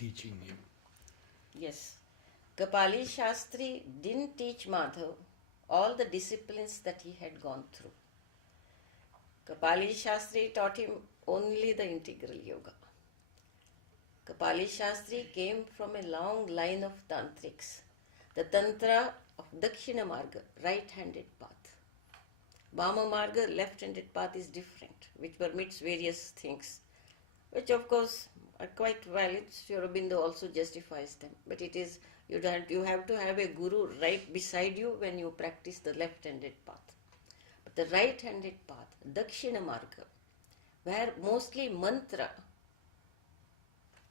teaching him. Yes. Kapali Shastri didn't teach Madhav all the disciplines that he had gone through. Kapali Shastri taught him only the integral yoga. Kapali Shastri came from a long line of tantrics. The tantra of Dakshina Marga, right-handed path. Vama Marga, left-handed path is different, which permits various things, which of course are quite valid. Sri Aurobindo also justifies them. But it is, you have to have a guru right beside you when you practice the left-handed path. But the right-handed path, Dakshina Marga, where mostly mantra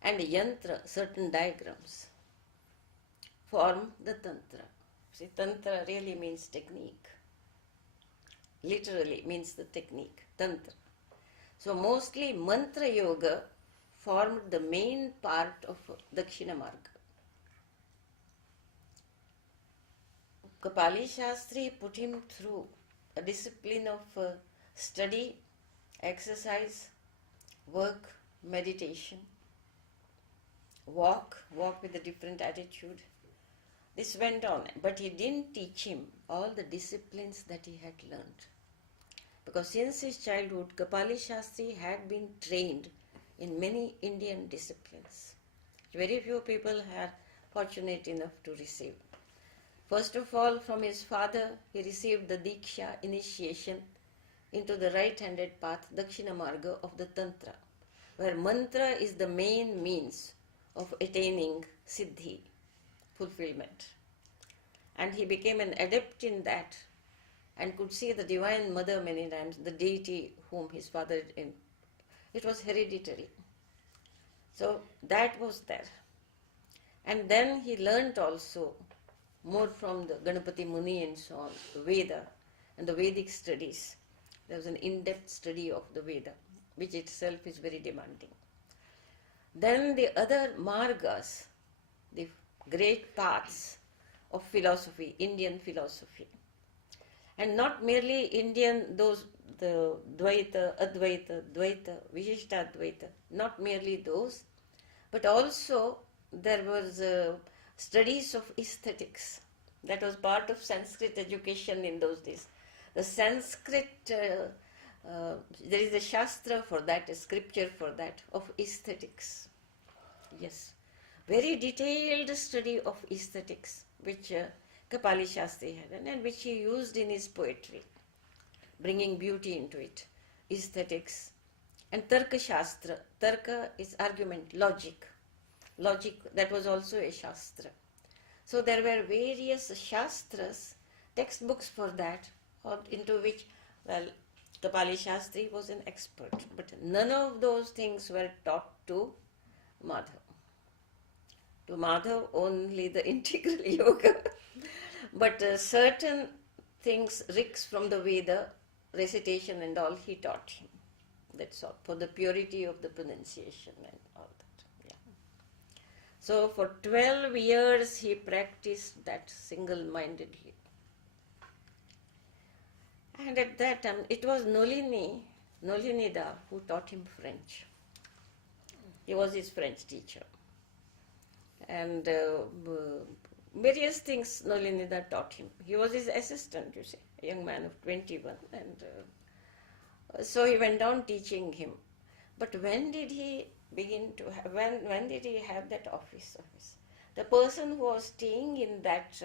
and yantra, certain diagrams, form the tantra. See, tantra really means technique. Literally means the technique, tantra. So mostly mantra yoga formed the main part of Dakshina Marga. Kapali Shastri put him through a discipline of study, exercise, work, meditation, walk with a different attitude. This went on, but he didn't teach him all the disciplines that he had learned. Because since his childhood, Kapali Shastri had been trained in many Indian disciplines. Very few people are fortunate enough to receive. First of all, from his father, he received the Diksha, initiation into the right-handed path, Dakshina Marga of the Tantra, where mantra is the main means of attaining siddhi, fulfillment. And he became an adept in that and could see the Divine Mother many times, the deity whom his father, it was hereditary. So that was there. And then he learnt also more from the Ganapati Muni and so on, the Veda and the Vedic studies. There was an in-depth study of the Veda, which itself is very demanding. Then the other margas, the great paths of philosophy, Indian philosophy. And not merely Indian, the Dvaita, Advaita, Dvaita, Vishishtadvaita, not merely those, but also there was studies of aesthetics. That was part of Sanskrit education in those days. The Sanskrit, there is a Shastra for that, a scripture for that, of aesthetics. Yes. Very detailed study of aesthetics, which Kapali Shastri had, and which he used in his poetry, bringing beauty into it, aesthetics, and Tarka Shastra. Tarka is argument, logic. Logic, that was also a Shastra. So there were various Shastras, textbooks for that, into which, well, Kapali Shastri was an expert, but none of those things were taught to Madhav. To Madhav, only the integral yoga. But certain things, rigs from the Veda, recitation and all, he taught him. That's all, for the purity of the pronunciation and all that. Yeah. So for 12 years he practiced that single-mindedly. And at that time, it was Nolinida, who taught him French. He was his French teacher. And various things Nolinida taught him. He was his assistant, you see, a young man of 21. And so he went on teaching him. But when did he begin to have, when did he have that office? The person who was staying in that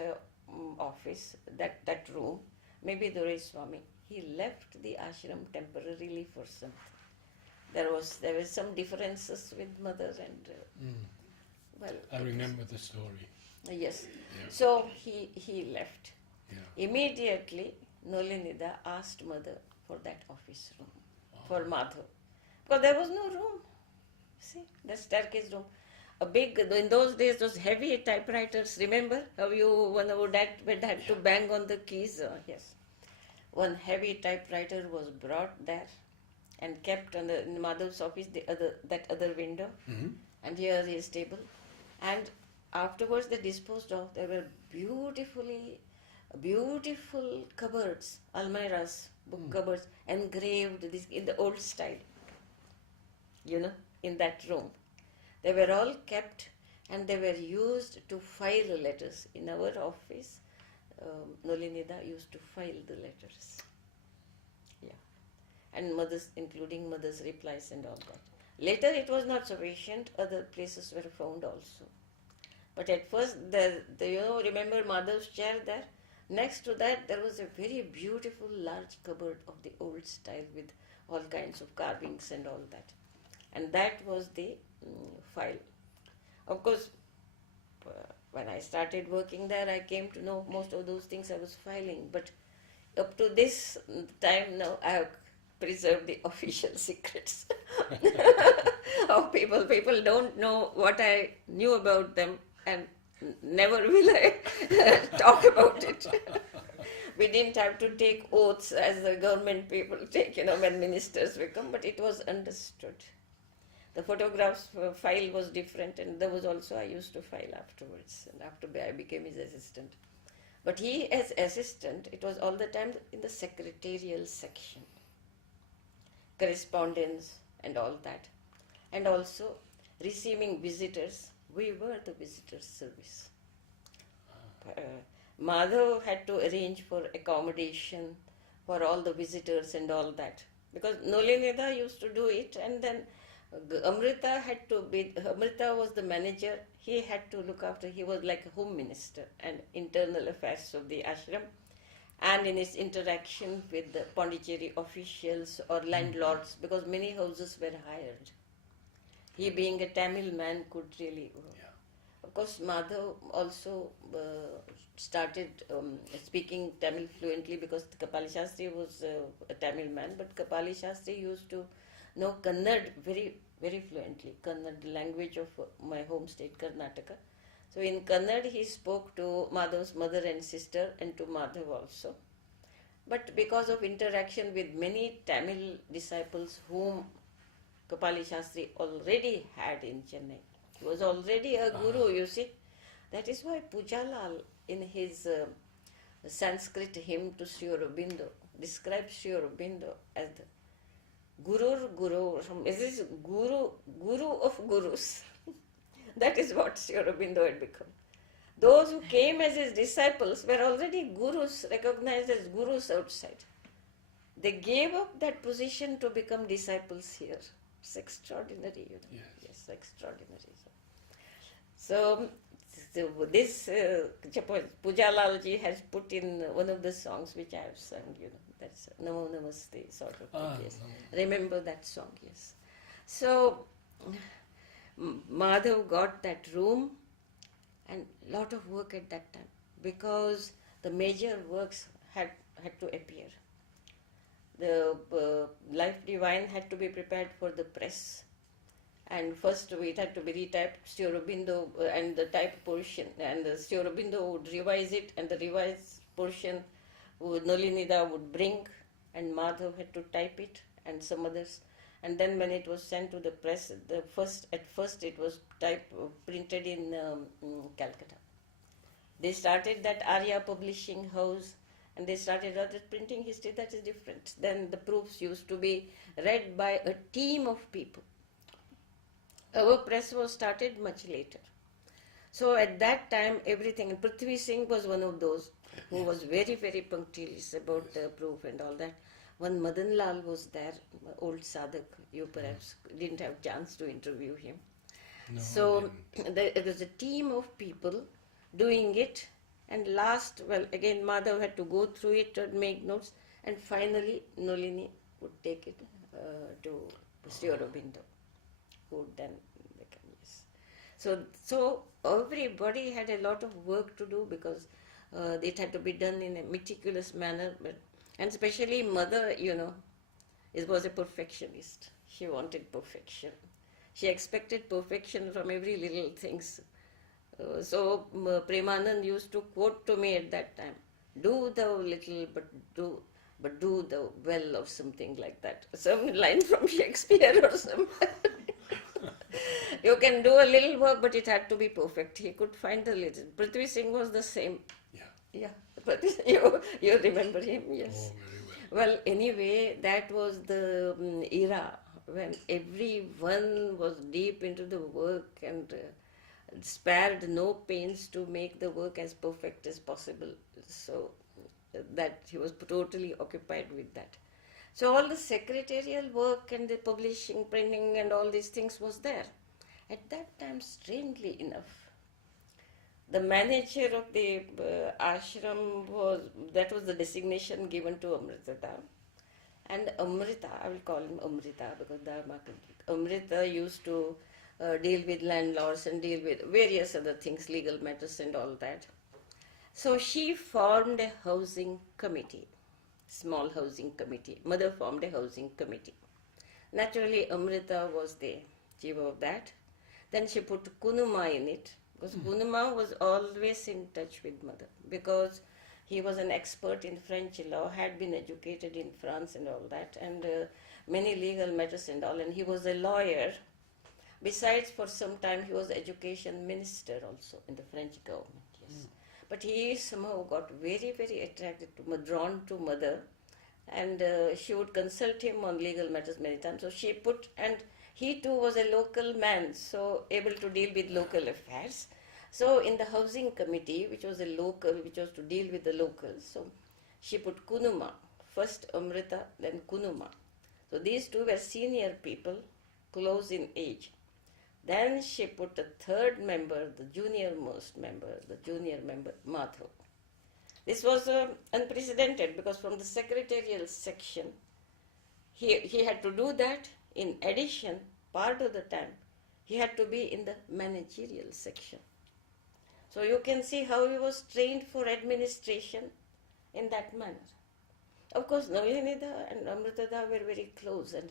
office, that room, maybe Durai Swami, he left the ashram temporarily for something. There were some differences with mother and well. I remember the story. Yes. Yeah. So he left. Yeah. Immediately Nolinida asked mother for that office room for Madhav. Because there was no room. See, the staircase room. A big, in those days, those heavy typewriters, remember how one would had to bang on the keys? Yes. One heavy typewriter was brought there and kept in Madhav's office, that other window, and here his table. And afterwards they disposed of, there were beautiful cupboards, almirahs, book cupboards, engraved in the old style, in that room. They were all kept and they were used to file letters. In our office, Nolinida used to file the letters. Yeah. And mothers, including mothers' replies and all that. Later it was not sufficient, other places were found also. But at first, remember Madhav's chair there? Next to that, there was a very beautiful large cupboard of the old style with all kinds of carvings and all that. And that was the file. Of course, when I started working there, I came to know most of those things I was filing. But up to this time now, I have preserved the official secrets of people. People don't know what I knew about them, and never will I talk about it. We didn't have to take oaths as the government people take, when ministers become, but it was understood. The photographs file was different, and there was also I used to file afterwards, and after I became his assistant. But he, as assistant, it was all the time in the secretarial section, correspondence and all that, and also receiving visitors. We were the visitor service. Madhav had to arrange for accommodation for all the visitors and all that, because Nolinida used to do it, and then Amrita was the manager. He had to look after, he was like a home minister and internal affairs of the ashram, and in his interaction with the Pondicherry officials or landlords, because many houses were hired. He, being a Tamil man, could really... Of course, Madhav also started speaking Tamil fluently, because Kapali Shastri was a Tamil man, but Kapali Shastri used to know Kannada very, very fluently, Kannada, the language of my home state, Karnataka. So in Kannada, he spoke to Madhav's mother and sister, and to Madhav also. But because of interaction with many Tamil disciples whom Kapali Shastri already had in Chennai, he was already a guru, you see. That is why Pujalal, in his Sanskrit hymn to Sri Aurobindo, describes Sri Aurobindo as the Guru, this is Guru of Gurus. That is what Sri Aurobindo had become. Those who came as his disciples were already gurus, recognized as gurus outside. They gave up that position to become disciples here. It's extraordinary, Yes, extraordinary. So this Pujalalji has put in one of the songs which I have sung, that's Namo Namaste sort of thing, yes. Remember that song, yes. So Madhav got that room, and lot of work at that time, because the major works had to appear. The Life Divine had to be prepared for the press, and first it had to be retyped, Sri Aurobindo, and the type portion, and the Sri Aurobindo would revise it, and the revised portion Nolinida would bring, and Madhav had to type it, and some others. And then when it was sent to the press, at first it was printed in Calcutta. They started that Arya Publishing House, and they started out with printing history. That is different. Then the proofs used to be read by a team of people. Our press was started much later. So at that time, everything, and Prithvi Singh was one of those who was very, very punctilious about the proof and all that. One Madan Lal was there, old Sadhak. You perhaps didn't have chance to interview him. No, So it was a team of people doing it, and last, again Madhav had to go through it and make notes, and finally Nolini would take it to Sri Aurobindo, who would then become, yes. So everybody had a lot of work to do, because it had to be done in a meticulous manner, and especially mother, was a perfectionist. She wanted perfection. She expected perfection from every little things. So Premanand used to quote to me at that time, "Do thou little, but do thou well," or something like that. Some line from Shakespeare or something. You can do a little work, but it had to be perfect. He could find the little. Prithvi Singh was the same. Yeah. You remember him, yes. Oh, very well. Well, anyway, that was the era when everyone was deep into the work, and spared no pains to make the work as perfect as possible. So that he was totally occupied with that. So all the secretarial work and the publishing, printing and all these things was there. At that time, strangely enough, the manager of the ashram that was the designation given to Amrita. And Amrita, I will call him Amrita because Dharma complete. Amrita used to deal with landlords and deal with various other things, legal matters and all that. So she formed a housing committee, small housing committee. Mother formed a housing committee. Naturally, Amrita was the chief of that. Then she put Kunuma in it, because Kunuma was always in touch with mother, because he was an expert in French law, had been educated in France and all that, and many legal matters and all, and he was a lawyer. Besides, for some time, he was education minister also in the French government, yes. But he somehow got very, very attracted to, drawn to mother, and she would consult him on legal matters many times. So she put, and he too was a local man, so able to deal with local affairs. So in the housing committee, which was to deal with the locals, so she put Kunuma, first Amrita, then Kunuma. So these two were senior people, close in age. Then she put a third member, the junior member, Madhav. This was unprecedented, because from the secretarial section, he had to do that. In addition, part of the time, he had to be in the managerial section. So you can see how he was trained for administration in that manner. Of course, Nalinida and Amritada were very close, and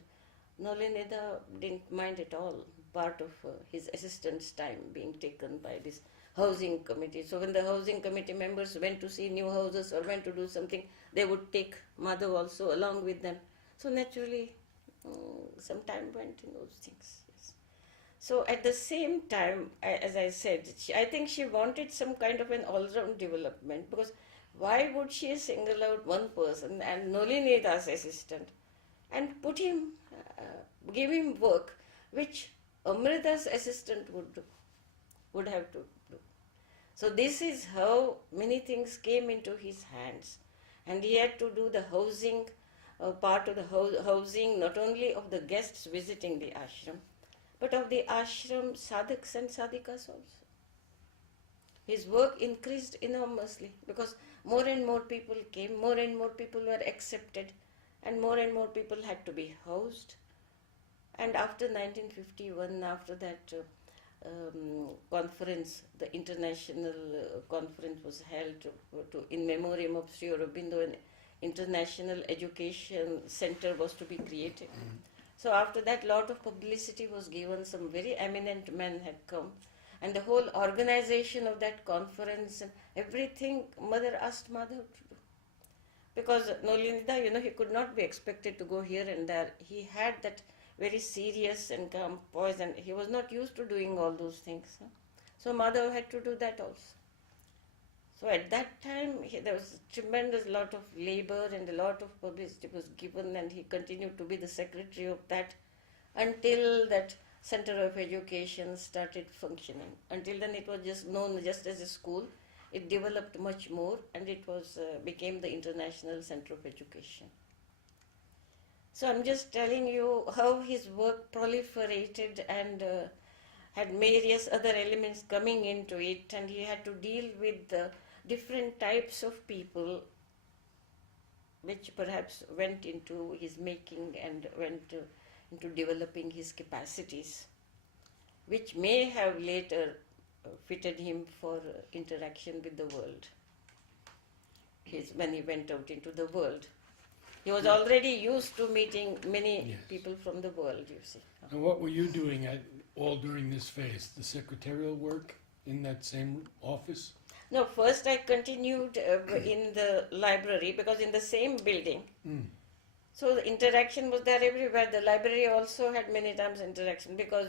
Nalinida didn't mind at all part of his assistant's time being taken by this housing committee. So when the housing committee members went to see new houses or went to do something, they would take Madhav also along with them. So naturally, some time went in those things. Yes. So at the same time, as I said, I think she wanted some kind of an all-round development, because why would she single out one person and Nolinida's assistant and put him, give him work which Amrita's assistant would have to do. So this is how many things came into his hands, and he had to do the housing, part of the housing, not only of the guests visiting the ashram, but of the ashram sadhaks and sadhikas also. His work increased enormously, because more and more people came, more and more people were accepted, and more people had to be housed. And after 1951, after that conference, the international conference was held in memoriam of Sri Aurobindo, an international education center was to be created. So after that, lot of publicity was given, some very eminent men had come, and the whole organization of that conference and everything, mother asked Madhav to do. Because Nolinida, he could not be expected to go here and there. He had that very serious and calm poise, and he was not used to doing all those things. So Madhav had to do that also. So at that time, there was a tremendous lot of labor and a lot of publicity was given, and he continued to be the secretary of that until that Center of Education started functioning. Until then, it was just known just as a school. It developed much more, and it was became the International Center of Education. So I'm just telling you how his work proliferated and had various other elements coming into it, and he had to deal with different types of people, which perhaps went into his making and went into developing his capacities, which may have later fitted him for interaction with the world. When he went out into the world, he was already used to meeting many people from the world, you see. And what were you doing all during this phase? The secretarial work in that same office? No, first I continued in the library, because in the same building. So the interaction was there everywhere. The library also had many times interaction, because,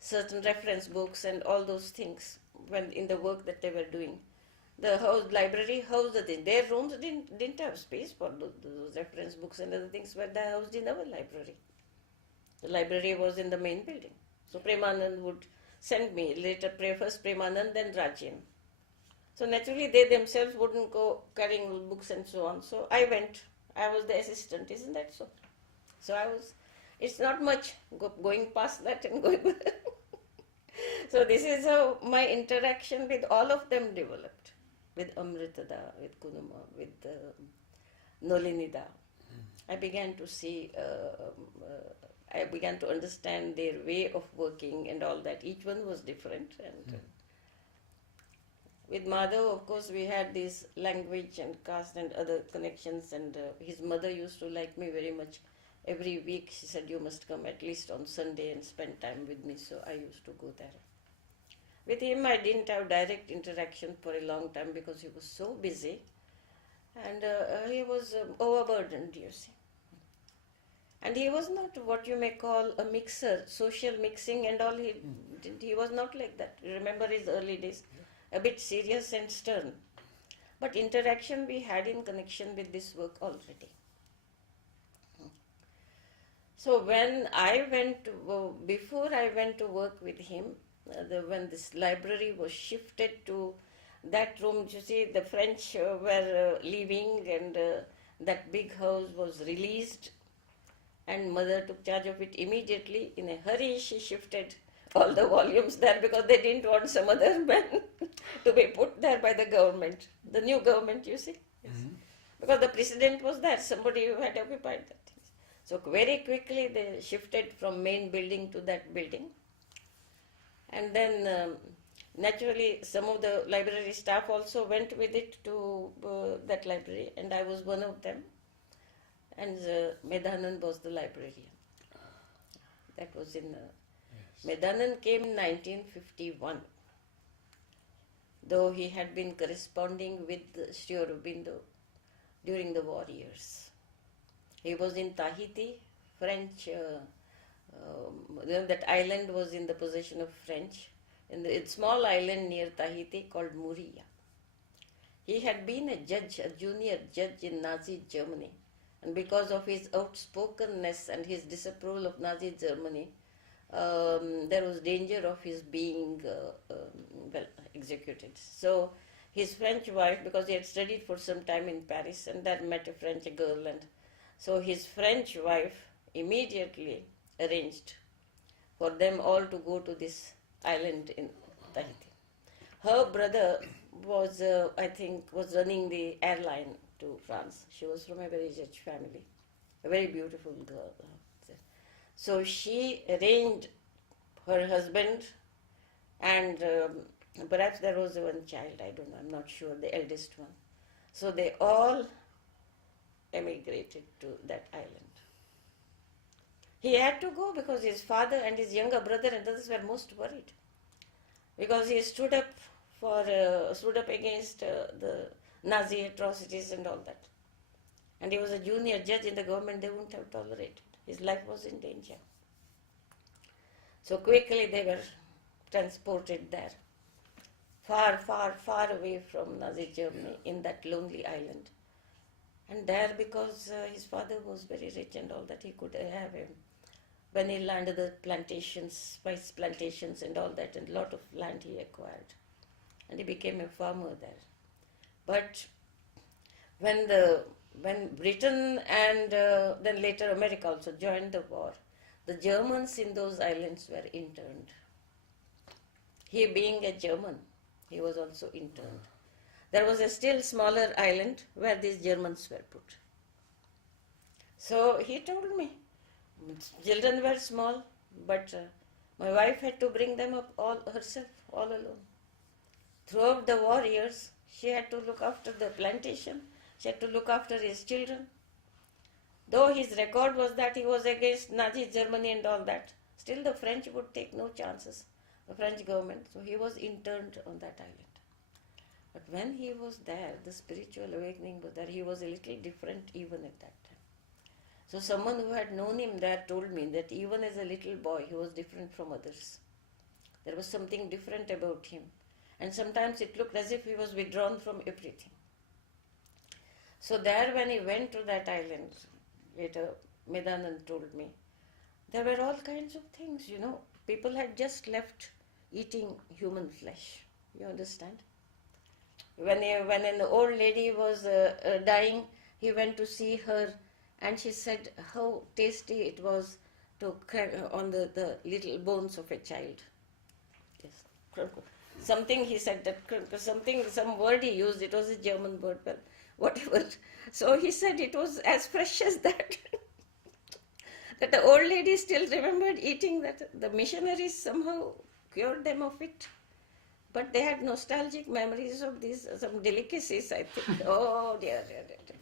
certain reference books and all those things when in the work that they were doing. The library housed the thing. Their rooms didn't have space for those reference books and other things, were they housed in our library. The library was in the main building. So Premanand would sent me. Later, first Premanand, then Rajin. So naturally, they themselves wouldn't go carrying books and so on. So I went. I was the assistant, isn't that so? So I was. It's not much going past that and going. So this is how my interaction with all of them developed. With Amritada, with Kunuma, with Nolinida. I began to see, I began to understand their way of working and all that. Each one was different. And with Madhav, of course, we had this language and caste and other connections. And his mother used to like me very much. Every week she said, you must come at least on Sunday and spend time with me. So I used to go there. With him, I didn't have direct interaction for a long time because he was so busy. And he was overburdened, you see. And he was not what you may call a mixer, social mixing and all. He was not like that. Remember his early days, a bit serious and stern. But interaction we had in connection with this work already. So when I went, before I went to work with him, when this library was shifted to that room, you see, the French were leaving, and that big house was released, and mother took charge of it immediately. In a hurry, she shifted all the volumes there because they didn't want some other man to be put there by the government, the new government, you see. Yes. Because the president was there, somebody who had occupied that. So very quickly they shifted from main building to that building. And then naturally some of the library staff also went with it to that library, and I was one of them. And Medhanand was the librarian. That was in... Medhanand came in 1951, though he had been corresponding with Sri Aurobindo during the war years. He was in Tahiti, French... that island was in the possession of French, in a small island near Tahiti called Muria. He had been a judge, a junior judge in Nazi Germany, and because of his outspokenness and his disapproval of Nazi Germany, there was danger of his being executed. So his French wife, because he had studied for some time in Paris and there met a French girl, and so his French wife immediately arranged for them all to go to this island in Tahiti. Her brother was, I think, was running the airline to France. She was from a very rich family, a very beautiful girl. So she arranged her husband, and perhaps there was one child, I don't know, I'm not sure, the eldest one. So they all emigrated to that island. He had to go because his father and his younger brother and others were most worried, because he stood up against the Nazi atrocities and all that. And he was a junior judge in the government. They wouldn't have tolerated. His life was in danger. So quickly they were transported there, far, far, far away from Nazi Germany, in that lonely island. And there, because his father was very rich and all that, he could have him vanilla and the plantations, spice plantations and all that, and a lot of land he acquired. And he became a farmer there. But when Britain and then later America also joined the war, the Germans in those islands were interned. He being a German, he was also interned. There was a still smaller island where these Germans were put. So he told me, children were small, but my wife had to bring them up all herself, all alone. Throughout the war years, she had to look after the plantation, she had to look after his children. Though his record was that he was against Nazi Germany and all that, still the French would take no chances, the French government, so he was interned on that island. But when he was there, the spiritual awakening was there. He was a little different even at that time. So someone who had known him there told me that even as a little boy, he was different from others. There was something different about him. And sometimes it looked as if he was withdrawn from everything. So there, when he went to that island, later Medhanand told me, there were all kinds of things, People had just left eating human flesh. You understand? When an old lady was dying, he went to see her, and she said how tasty it was to crack on the little bones of a child. Yes. Something he said that some word he used. It was a German word, well, whatever. So he said it was as fresh as that. That the old lady still remembered eating that. The missionaries somehow cured them of it. But they had nostalgic memories of these, some delicacies, I think. Oh, dear, dear, dear, dear.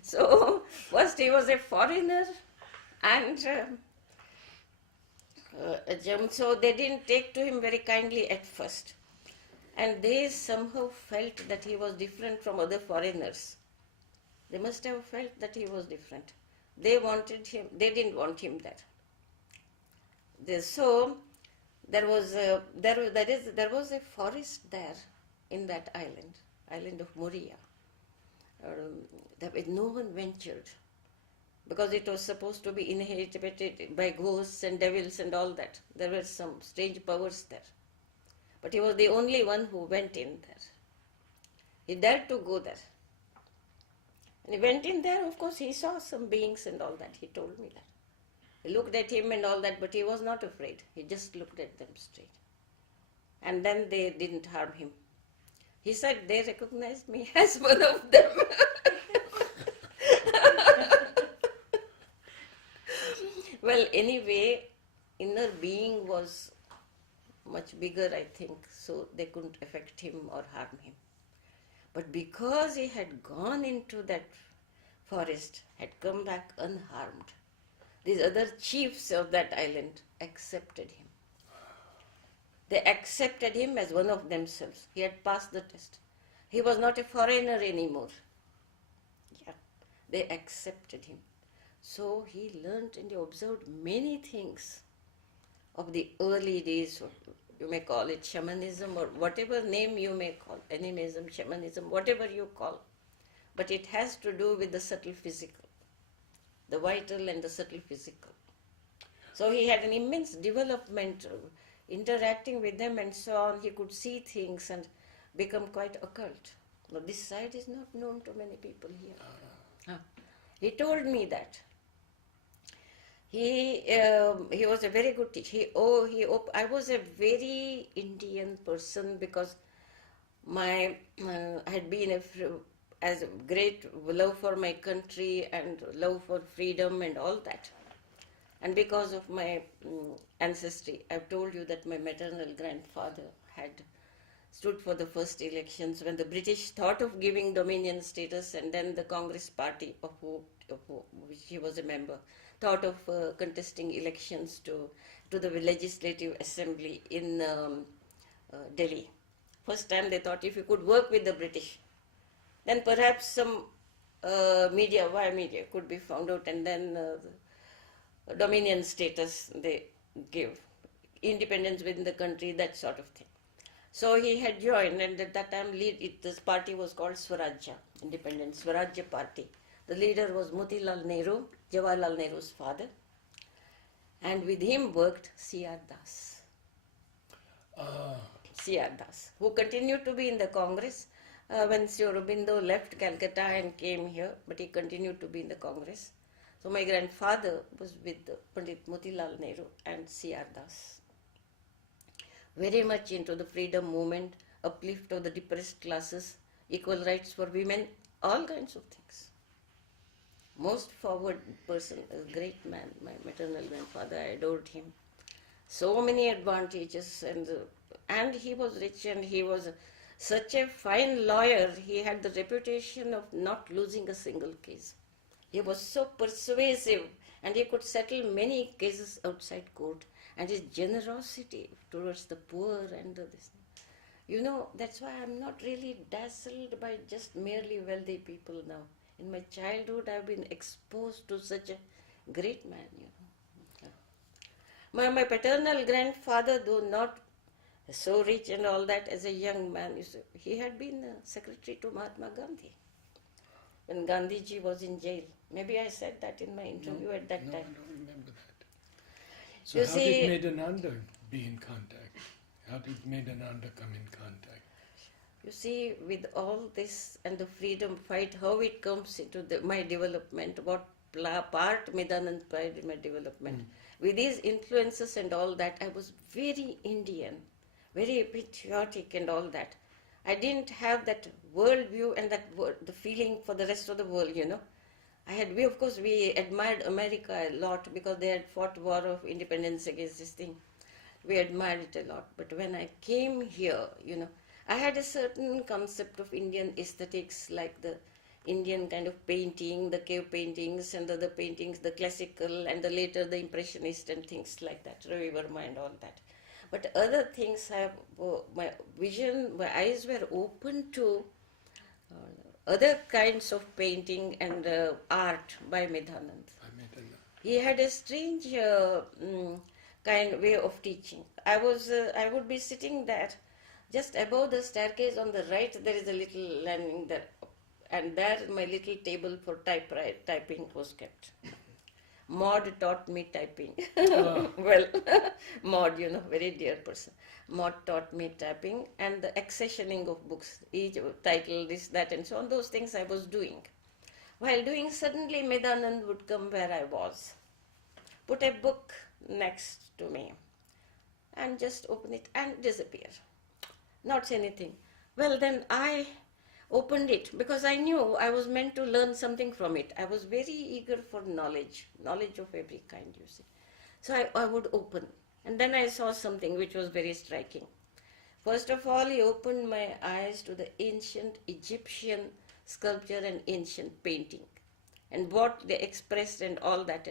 So, first he was a foreigner and a German, so they didn't take to him very kindly at first. And they somehow felt that he was different from other foreigners. They must have felt that he was different. They wanted him, they didn't want him there. So, there was a forest there in that island of Moria. No one ventured because it was supposed to be inhabited by ghosts and devils and all that. There were some strange powers there. But he was the only one who went in there. He dared to go there. And he went in there, of course, he saw some beings and all that. He told me that. He looked at him and all that, but he was not afraid. He just looked at them straight. And then they didn't harm him. He said they recognized me as one of them. Well, anyway, inner being was much bigger, I think, so they couldn't affect him or harm him. But because he had gone into that forest, had come back unharmed, these other chiefs of that island accepted him. They accepted him as one of themselves. He had passed the test. He was not a foreigner anymore. Yeah, they accepted him. So he learned and he observed many things of the early days, or you may call it shamanism or whatever name you may call, animism, shamanism, whatever you call. But it has to do with the subtle physical, the vital and the subtle physical. So he had an immense development, interacting with them and so on. He could see things and become quite occult. But this side is not known to many people here. He told me that. He was a very good teacher. I was a very Indian person because I had been as a great love for my country and love for freedom and all that. And because of my ancestry, I've told you that my maternal grandfather had stood for the first elections when the British thought of giving Dominion status, and then the Congress party of which he was a member thought of contesting elections to the Legislative Assembly in Delhi. First time they thought if you could work with the British, then perhaps some media could be found out, and then Dominion status they give, independence within the country, that sort of thing. So he had joined, and at that time this party was called Swarajya, Independent Swarajya Party. The leader was Motilal Nehru, Jawaharlal Nehru's father, and with him worked C.R. Das. C.R. Das, who continued to be in the Congress when Sri Aurobindo left Calcutta and came here, but he continued to be in the Congress. So my grandfather was with Pandit Motilal Nehru and C.R. Das. Very much into the freedom movement, uplift of the depressed classes, equal rights for women, all kinds of things. Most forward person, a great man, my maternal grandfather, I adored him. So many advantages, and he was rich, and he was such a fine lawyer. He had the reputation of not losing a single case. He was so persuasive, and he could settle many cases outside court. And his generosity towards the poor and this. You know, that's why I'm not really dazzled by just merely wealthy people now. In my childhood, I've been exposed to such a great man, you know. My paternal grandfather, though not so rich and all that, as a young man, he had been secretary to Mahatma Gandhi when Gandhiji was in jail. Maybe I said that in my interview at that time. I don't remember that. So how did Nedananda be in contact? How did Medananda come in contact? You see, with all this and the freedom fight, how it comes into my development, what part Medanand played in my development. With these influences and all that, I was very Indian, very patriotic and all that. I didn't have that world view and the feeling for the rest of the world, you know. We admired America a lot because they had fought war of independence against this thing. We admired it a lot. But when I came here, you know, I had a certain concept of Indian aesthetics, like the Indian kind of painting, the cave paintings and the other paintings, the classical and the later the impressionist and things like that, Ravi Verma and all that. But other things, my vision, my eyes were open to other kinds of painting and art by Medanand. He had a strange kind way of teaching. I would be sitting there, just above the staircase on the right. There is a little landing there, and there my little table for typing was kept. Maud taught me typing. Well, Maud, you know, very dear person. Maud taught me typing and the accessioning of books, each title, this, that, and so on. Those things I was doing. While doing, suddenly Medanand would come where I was, put a book next to me, and just open it and disappear. Not say anything. Well, then I opened it because I knew I was meant to learn something from it. I was very eager for knowledge of every kind, you see. So I would open. And then I saw something which was very striking. First of all, he opened my eyes to the ancient Egyptian sculpture and ancient painting and what they expressed and all that,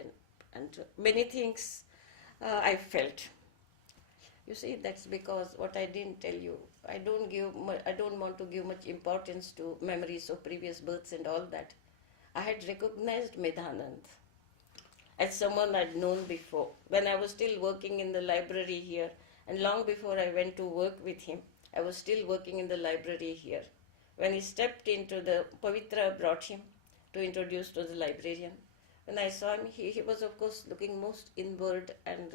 and many things I felt. You see, that's because what I didn't tell you, I don't want to give much importance to memories of previous births and all that. I had recognized Medanand as someone I'd known before. When I was still working in the library here, and long before I went to work with him, I was still working in the library here. When he stepped into Pavitra brought him to introduce to the librarian. When I saw him, he was of course looking most inward, and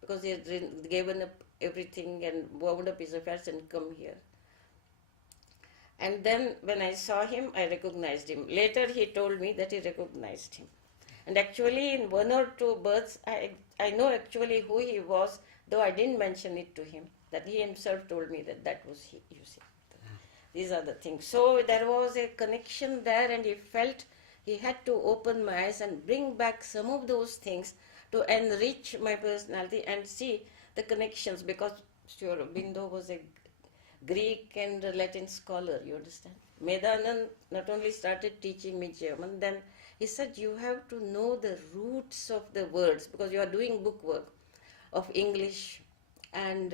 because he had given up everything and wound up his affairs and come here. And then when I saw him, I recognized him. Later he told me that he recognized him. And actually in one or two births, I know actually who he was, though I didn't mention it to him, that he himself told me that was he, you see. These are the things. So there was a connection there, and he felt he had to open my eyes and bring back some of those things to enrich my personality and see the connections, because Sri Aurobindo was a Greek and Latin scholar, you understand. Medanand not only started teaching me German, then he said you have to know the roots of the words, because you are doing book work of English and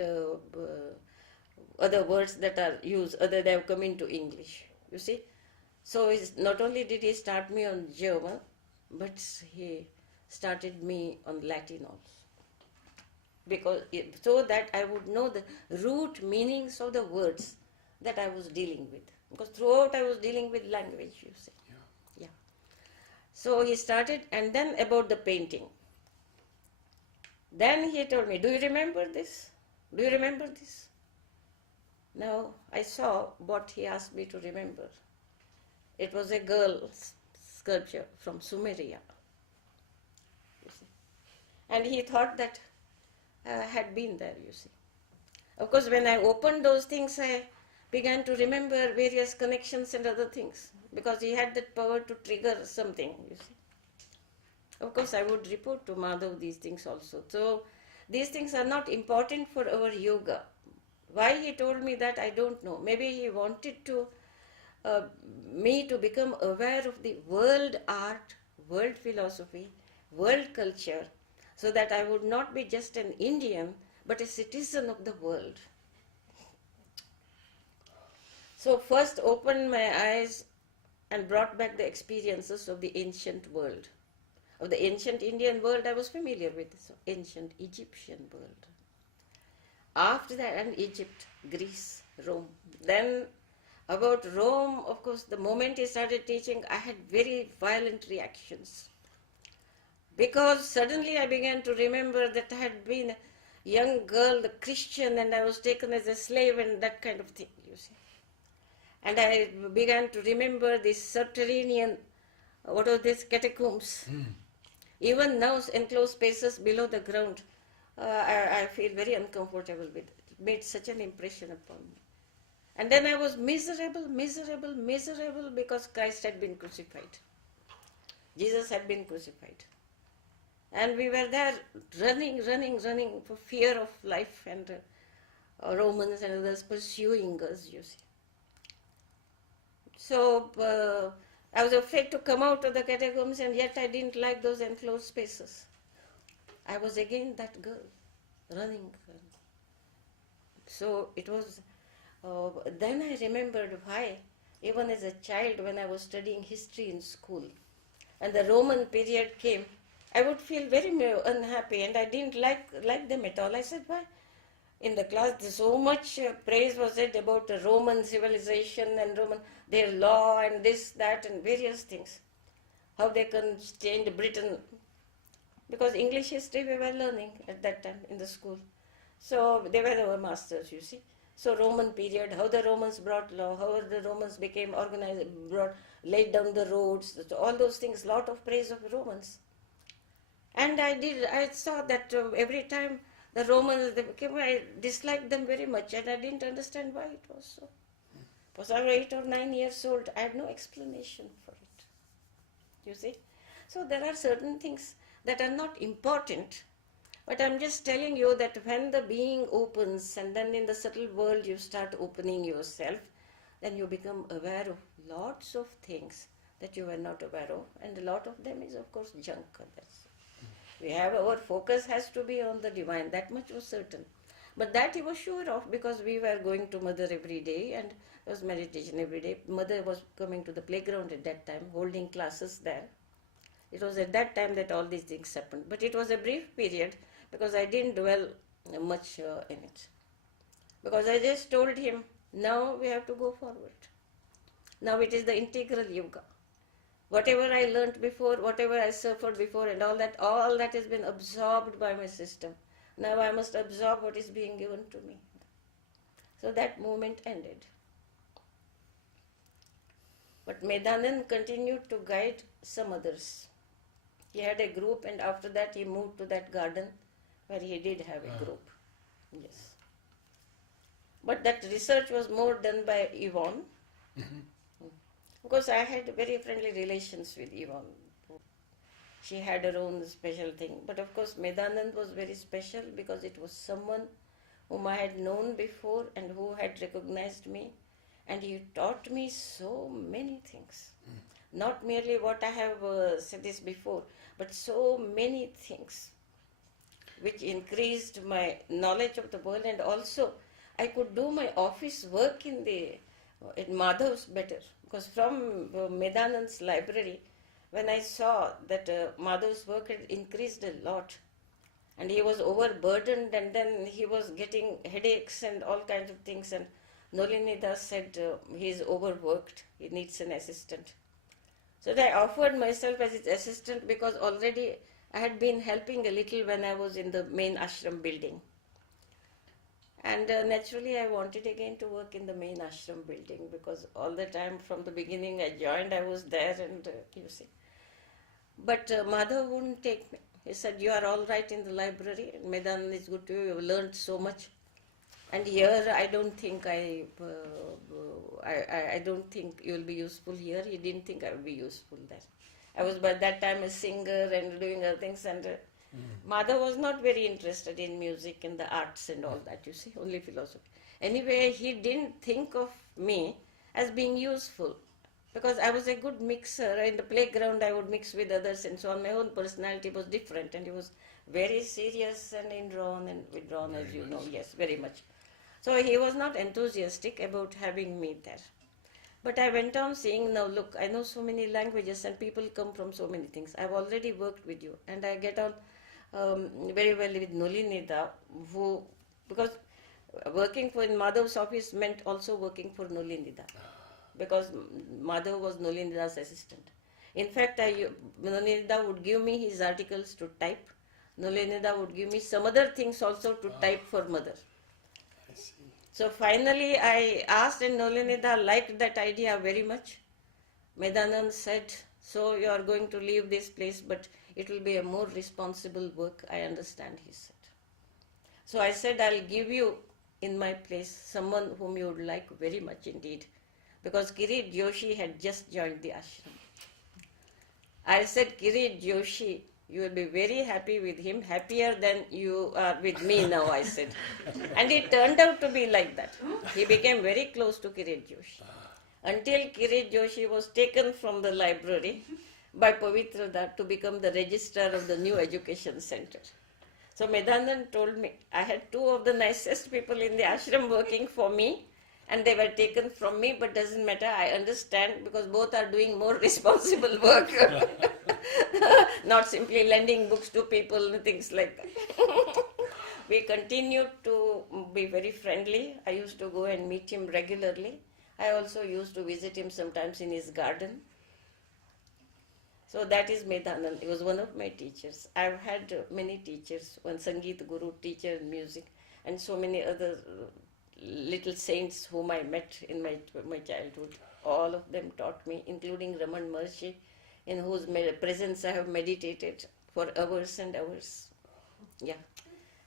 other words that are used, other they have come into English, you see. So not only did he start me on German, but he started me on Latin also. So that I would know the root meanings of the words that I was dealing with. Because throughout I was dealing with language, you see. Yeah. So he started, and then about the painting. Then he told me, do you remember this? Do you remember this? Now I saw what he asked me to remember. It was a girl's sculpture from Sumeria. You see. And he thought that had been there, you see. Of course, when I opened those things, I began to remember various connections and other things, because he had that power to trigger something, you see. Of course, I would report to Madhav these things also. So, these things are not important for our yoga. Why he told me that, I don't know. Maybe he wanted to me to become aware of the world art, world philosophy, world culture, so that I would not be just an Indian, but a citizen of the world. So first opened my eyes and brought back the experiences of the ancient world. Of the ancient Indian world I was familiar with, so ancient Egyptian world. After that, and Egypt, Greece, Rome. Then about Rome, of course, the moment he started teaching, I had very violent reactions. Because suddenly I began to remember that I had been young girl, the Christian, and I was taken as a slave and that kind of thing, you see. And I began to remember these subterranean, what are these catacombs? Even now, enclosed spaces below the ground, I feel very uncomfortable with it. It made such an impression upon me. And then I was miserable because Christ had been crucified. Jesus had been crucified. And we were there running for fear of life, and Romans and others pursuing us, you see. So I was afraid to come out of the catacombs, and yet I didn't like those enclosed spaces. I was again that girl, running. So it was, then I remembered why, even as a child when I was studying history in school, and the Roman period came, I would feel very unhappy, and I didn't like them at all. I said, why? In the class, so much praise was said about the Roman civilization and their law and this, that, and various things. How they constrained Britain. Because English history we were learning at that time in the school. So they were our masters, you see. So Roman period, how the Romans brought law, how the Romans became organized, laid down the roads, all those things, lot of praise of Romans. And I saw that every time the Romans, I disliked them very much, and I didn't understand why it was so. Because I was 8 or 9 years old, I had no explanation for it. You see? So there are certain things that are not important, but I'm just telling you that when the being opens, and then in the subtle world you start opening yourself, then you become aware of lots of things that you were not aware of, and a lot of them is of course junk. Our focus has to be on the divine, that much was certain. But that he was sure of, because we were going to Mother every day, and there was meditation every day. Mother was coming to the playground at that time, holding classes there. It was at that time that all these things happened. But it was a brief period, because I didn't dwell much in it. Because I just told him, now we have to go forward. Now it is the integral yoga. Whatever I learnt before, whatever I suffered before, and all that has been absorbed by my system. Now I must absorb what is being given to me. So that movement ended. But Medanand continued to guide some others. He had a group, and after that he moved to that garden where he did have a group. Yes. But that research was more done by Yvonne. Because I had very friendly relations with Yvonne. She had her own special thing. But of course Medanand was very special, because it was someone whom I had known before and who had recognized me. And he taught me so many things. Not merely what I have said this before, but so many things which increased my knowledge of the world, and also I could do my office work in Madhav's better. Because from Medanand's library, when I saw that Madhav's work had increased a lot, and he was overburdened, and then he was getting headaches and all kinds of things, and Nolinida said he is overworked, he needs an assistant. So I offered myself as his assistant, because already I had been helping a little when I was in the main ashram building. And naturally I wanted again to work in the main ashram building, because all the time from the beginning I joined, I was there, and you see. But Madhav wouldn't take me. He said, you are all right in the library, Medanand is good to you, you have learned so much. And here I don't think I don't think you will be useful here. He didn't think I would be useful there. I was by that time a singer and doing other things, and Madhav was not very interested in music and the arts and all that, you see, only philosophy. Anyway, he didn't think of me as being useful, because I was a good mixer. In the playground I would mix with others and so on. My own personality was different, and he was very serious and indrawn and withdrawn, as you know, yes, very much. So he was not enthusiastic about having me there. But I went on saying, now look, I know so many languages and people come from so many things. I've already worked with you, and I get on very well with Nolinida, because working in Madhav's office meant also working for Nolinida, because Madhav was Nolinida's assistant. In fact, Nolinida would give me his articles to type, Nolenida would give me some other things also to type for mother. I see. So finally I asked, and Nolenida liked that idea very much. Medanand said, so you are going to leave this place, but it will be a more responsible work. I understand, he said. So I said, I'll give you in my place someone whom you would like very much indeed, because Kirit Joshi had just joined the ashram. I said, Kirit Joshi, you will be very happy with him, happier than you are with me now, I said. And it turned out to be like that. He became very close to Kirit Joshi. Until Kirit Joshi was taken from the library by Pavitrada to become the registrar of the new education center. So Medanand told me, I had two of the nicest people in the ashram working for me, and they were taken from me, but doesn't matter, I understand, because both are doing more responsible work. Not simply lending books to people and things like that. We continued to be very friendly. I used to go and meet him regularly. I also used to visit him sometimes in his garden. So that is Medanand. He was one of my teachers. I've had many teachers, one Sangeet Guru, teacher in music, and so many other little saints whom I met in my childhood. All of them taught me, including Raman Maharshi, in whose presence I have meditated for hours and hours. Yeah.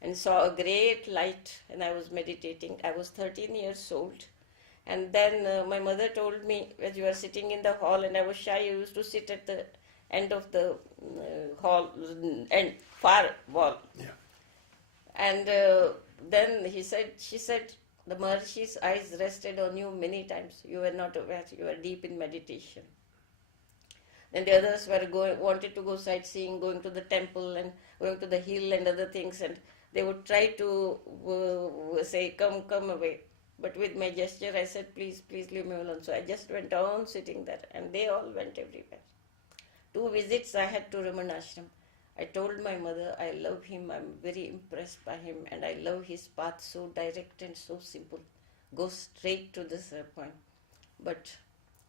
And saw a great light when I was meditating. I was 13 years old. And then my mother told me, when you were sitting in the hall and I was shy, I used to sit at the end of the hall, and far wall. Yeah. And then she said, the Maharshi's eyes rested on you many times. You were not aware, you were deep in meditation. Then the others wanted to go sightseeing, going to the temple and going to the hill and other things, and they would try to say, come away. But with my gesture, I said, please leave me alone. So I just went on sitting there, and they all went everywhere. 2 visits I had to Raman Ashram. I told my mother, I love him, I'm very impressed by him, and I love his path, so direct and so simple. Go straight to the point. But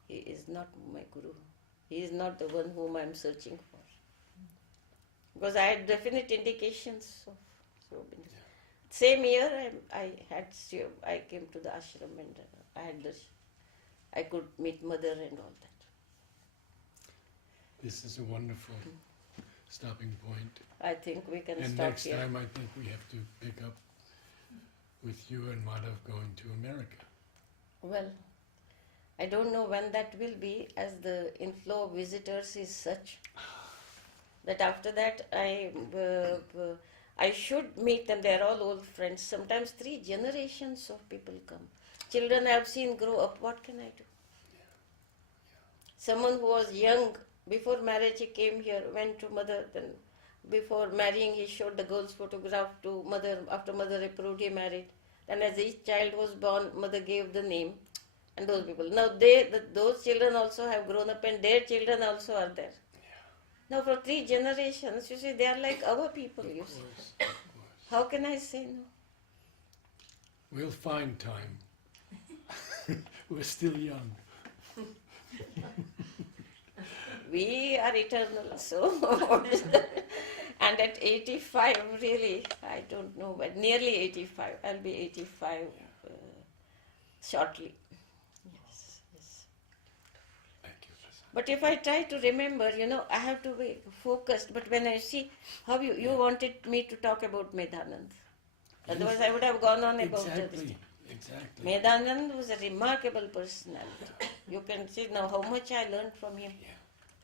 he is not my guru. He is not the one whom I am searching for. Because I had definite indications of so many. Same year, I came to the ashram and I could meet mother and all that. This is a wonderful stopping point. I think we can And stop next here. time I think we have to pick up with you and Madhav going to America. Well, I don't know when that will be, as the inflow of visitors is such that after that I should meet them. They are all old friends. Sometimes 3 generations of people come. Children I have seen grow up. What can I do? Someone who was young, before marriage he came here, went to mother, then before marrying he showed the girl's photograph to mother. After mother approved, he married. Then as each child was born, mother gave the name. And those people. Now those children also have grown up, and their children also are there. Now for 3 generations, you see, they are like our people, you see. Of course. How can I say no? We'll find time. We're still young. We are eternal, so. And at 85, really, I don't know, but nearly 85. I'll be 85 shortly. Yes. Thank you, Vasanti. But if I try to remember, I have to be focused. But when I see how you wanted me to talk about Medanand. Otherwise, I would have gone on about this. Exactly. Medanand was a remarkable personality. You can see now how much I learned from him. Yeah.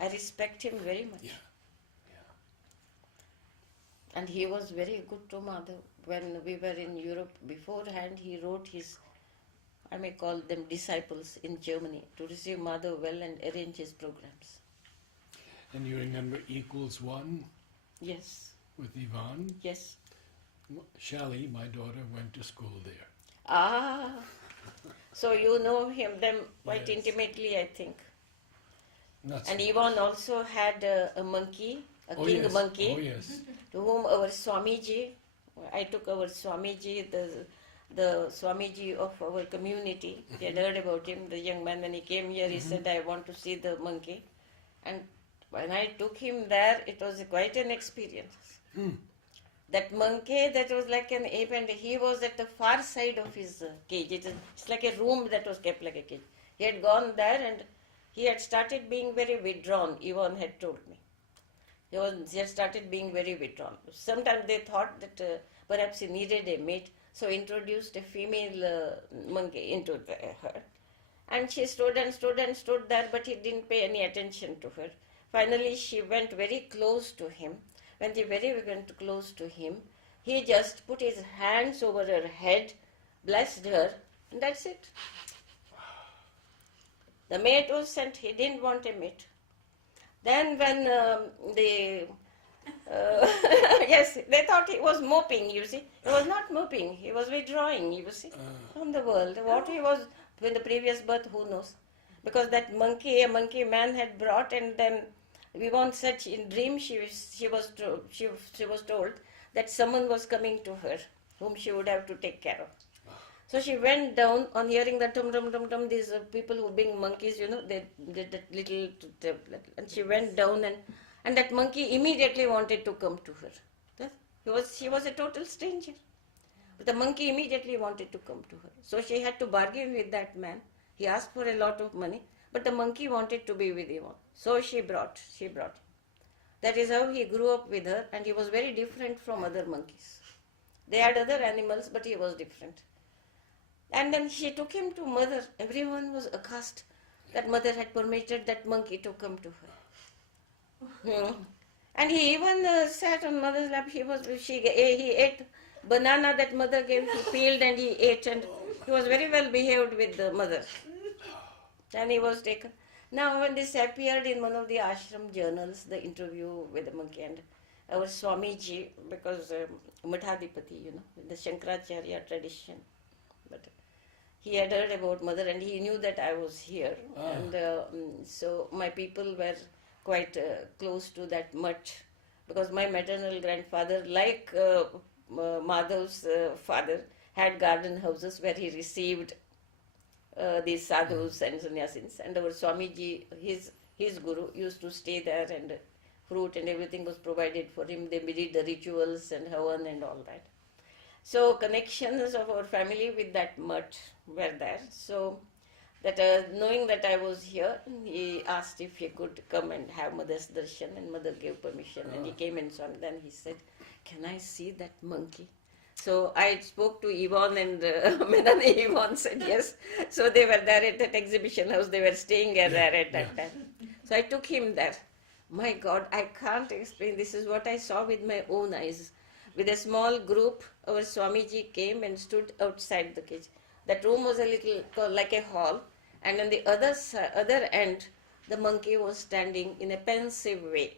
I respect him very much. Yeah. And he was very good to Madhav. When we were in Europe beforehand, he wrote his, I may call them disciples in Germany, to receive Madhav well and arrange his programs. And you remember Equals One Yes, with Ivan? yes. Shelley, my daughter, went to school there. Ah, so you know them quite Yes. intimately, I think. Not And so Ivan also had a monkey, a much. king Yes. monkey, Oh, yes. to whom our Swamiji, I took our Swamiji, the Swamiji of our community. He had heard about him, the young man. When he came here, he said, I want to see the monkey. And when I took him there, it was quite an experience. That monkey that was like an ape, and he was at the far side of his cage. It's like a room that was kept like a cage. He had gone there and he had started being very withdrawn, Yvonne had told me. He had started being very withdrawn. Sometimes they thought that perhaps he needed a mate, so introduced a female monkey into her. And she stood and stood and stood there, but he didn't pay any attention to her. Finally, she went very close to him. When she went close to him, he just put his hands over her head, blessed her, and that's it. The mate was sent. He didn't want a mate. Then when yes, they thought he was moping, you see. He was not moping. He was withdrawing, you see, from the world. What he was in the previous birth, who knows? Because that monkey, a monkey man had brought, and then we once said in dream she was told that someone was coming to her, whom she would have to take care of. So she went down on hearing the tum tum tum tum. These people who bring monkeys, they did that little, and she went down, and that monkey immediately wanted to come to her. She was a total stranger, but the monkey immediately wanted to come to her. So she had to bargain with that man. He asked for a lot of money, but the monkey wanted to be with him. So she brought him. That is how he grew up with her, and he was very different from other monkeys. They had other animals, but he was different. And then she took him to mother. Everyone was aghast that mother had permitted that monkey to come to her. And he even sat on mother's lap. He ate banana that mother gave. He peeled and he ate, and he was very well behaved with the mother. And he was taken. Now when this appeared in one of the ashram journals, the interview with the monkey, and our Swamiji, because Mathadipati, the Shankaracharya tradition, but he had heard about mother and he knew that I was here. And so my people were quite close to that mutt, because my maternal grandfather, like Madhav's father, had garden houses where he received these sadhus and sannyasins. And our Swamiji, his guru, used to stay there, and fruit and everything was provided for him. They did the rituals and havan and all that. So connections of our family with that mutt were there. So that knowing that I was here, he asked if he could come and have mother's darshan, and mother gave permission. And he came and saw me. Then he said, "Can I see that monkey?" So I spoke to Yvonne, and Menon and Yvonne said yes. So they were there at that exhibition house. They were staying there at that time. So I took him there. My God, I can't explain. This is what I saw with my own eyes. With a small group, our Swamiji came and stood outside the cage. That room was a little like a hall, and on the other end, the monkey was standing in a pensive way.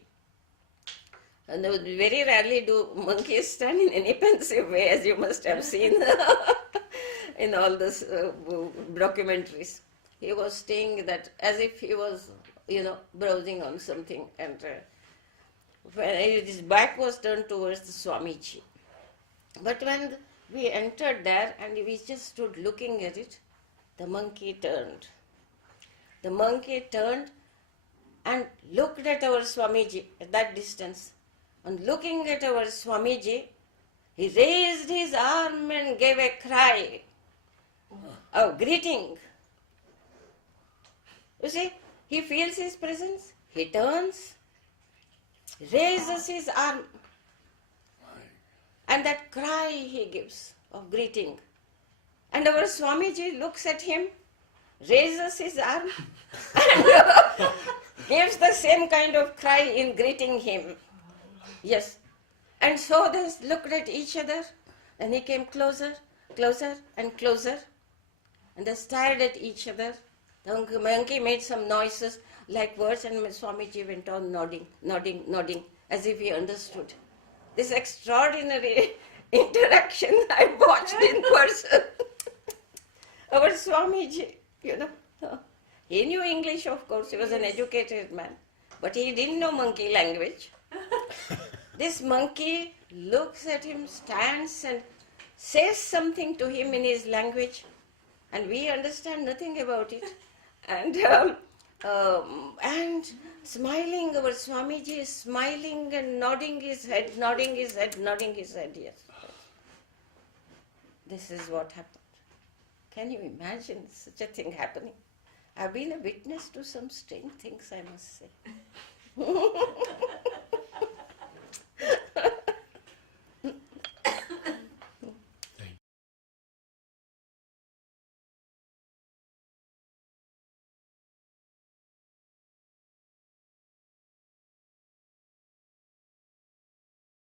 And very rarely do monkeys stand in any pensive way, as you must have seen in all those documentaries. He was staying that as if he was, browsing on something, and when his back was turned towards the Swamiji. But when we entered there and we just stood looking at it, the monkey turned. The monkey turned and looked at our Swamiji at that distance. And looking at our Swamiji, he raised his arm and gave a cry of greeting. You see, he feels his presence, he turns, raises his arm, and that cry he gives of greeting. And our Swamiji looks at him, raises his arm, and gives the same kind of cry in greeting him. Yes. And so they looked at each other, and he came closer, closer, and closer, and they stared at each other. The monkey made some noises like words, and Swamiji went on nodding, as if he understood. This extraordinary interaction I watched in person. Our Swamiji, he knew English, of course, he was an educated man, but he didn't know monkey language. This monkey looks at him, stands and says something to him in his language, and we understand nothing about it. And Smiling, our Swamiji is smiling and nodding his head, yes. This is what happened. Can you imagine such a thing happening? I've been a witness to some strange things, I must say.